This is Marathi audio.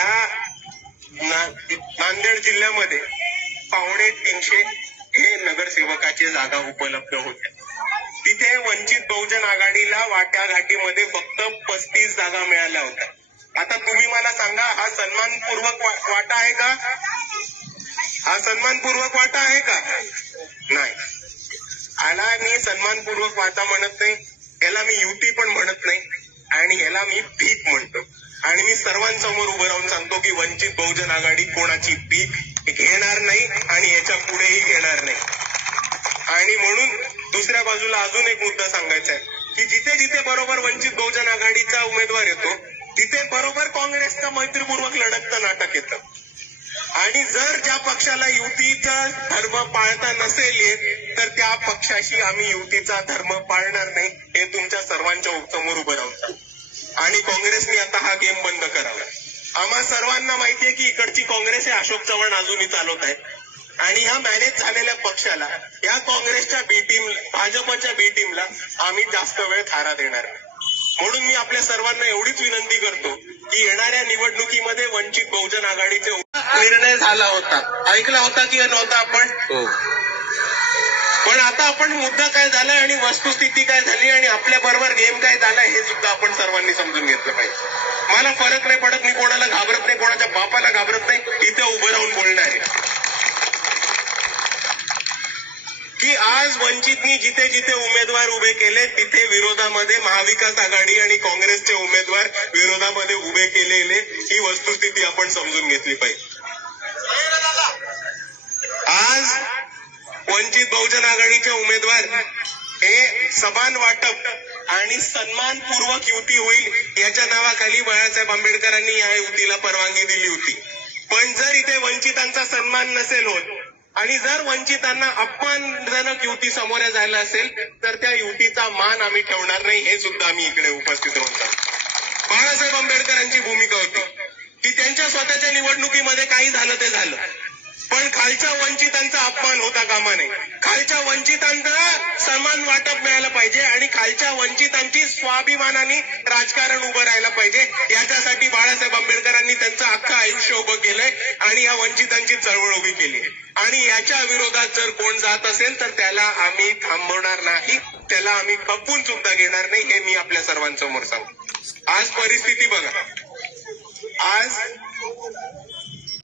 या नांदेड जिल्ह्यामध्ये पावणे तीनशे हे नगरसेवकाचे जागा उपलब्ध होत्या. तिथे वंचित बहुजन आघाडीला वाट्याघाटीमध्ये फक्त पस्तीस जागा मिळाल्या होत्या. आता तुम्ही मला सांगा हा सन्मानपूर्वक वाटा आहे का? हा सन्मानपूर्वक वाटा आहे का? नाही. आला मी सन्मानपूर्वक वाटा म्हणत नाही याला मी युती पण म्हणत नाही आणि याला मी भीक म्हणतो. आणि मी सर्वांसमोर उभं राहून सांगतो की वंचित बहुजन आघाडी कोणाची पीक घेणार नाही आणि याच्या पुढेही घेणार नाही आणि म्हणून दुसऱ्या बाजूला अजून एक मुद्दा सांगायचा आहे की जिथे जिथे बरोबर वंचित बहुजन आघाडीचा उमेदवार येतो तिथे बरोबर काँग्रेसचं मैत्रीपूर्वक लढतचं नाटक येतं आणि जर ज्या पक्षाला युतीचा धर्म पाळता नसेल येत तर त्या पक्षाशी आम्ही युतीचा धर्म पाळणार नाही हे तुमच्या सर्वांच्या समोर उभं राहून सांगतो. आणि काँग्रेसने आता हा गेम बंद करावा. आम्हा सर्वांना माहितीये की इकडची काँग्रेस हे अशोक चव्हाण अजूनही चालवत आहेत आणि ह्या मॅनेज झालेल्या पक्षाला या काँग्रेसच्या बी टीम भाजपच्या बी टीमला आम्ही जास्त वेळ थारा देणार नाही. म्हणून मी आपल्या सर्वांना एवढीच विनंती करतो की येणाऱ्या निवडणुकीमध्ये वंचित बहुजन आघाडीचे निर्णय झाला होता. ऐकला होता की नव्हता आपण हो. पण आता आपण मुद्दा काय झालाय आणि वस्तुस्थिती काय झाली आणि आपल्या बरोबर गेम काय झालाय हे सुद्धा आपण सर्वांनी समजून घेतलं पाहिजे. मला फरक नाही पडत मी कोणाला घाबरत नाही कोणाच्या बापाला घाबरत नाही इथे उभं राहून बोलणं आहे. की आज वंचितनी जिथे जिथे उमेदवार उभे केले तिथे विरोधामध्ये महाविकास आघाडी आणि काँग्रेसचे उमेदवार विरोधामध्ये उभे केलेले ही वस्तुस्थिती आपण समजून घेतली पाहिजे. आज वंचित बहुजन आघाडीचे उमेदवार हे समान वाटप आणि सन्मानपूर्वक युती होईल याच्या नावाखाली बाळासाहेब आंबेडकरांनी या युतीला परवानगी दिली होती. पण जर इथे वंचितांचा सन्मान नसेल होत आणि जर वंचितांना अपमानजनक युती समोर झालं असेल तर त्या युतीचा मान आम्ही ठेवणार नाही हे सुद्धा आम्ही इकडे उपस्थित होतो. बाळासाहेब आंबेडकरांची भूमिका होती की त्यांच्या स्वतःच्या निवडणुकीमध्ये काही झालं ते झालं. पण खालच्या वंचितांचा अपमान होता कामा नये खालच्या वंचितांना समान वाटप मिळालं पाहिजे आणि खालच्या वंचितांची स्वाभिमानाने राजकारण उभं राहायला पाहिजे. याच्यासाठी बाळासाहेब आंबेडकरांनी त्यांचं अख्खं आयुष्य उभं केलंय आणि या वंचितांची चळवळ उभी केली आणि याच्या विरोधात जर कोण जात असेल तर त्याला आम्ही थांबवणार नाही. त्याला आम्ही खपून सुद्धा घेणार नाही हे मी आपल्या सर्वांसमोर सांगतो. आज परिस्थिती बघा. आज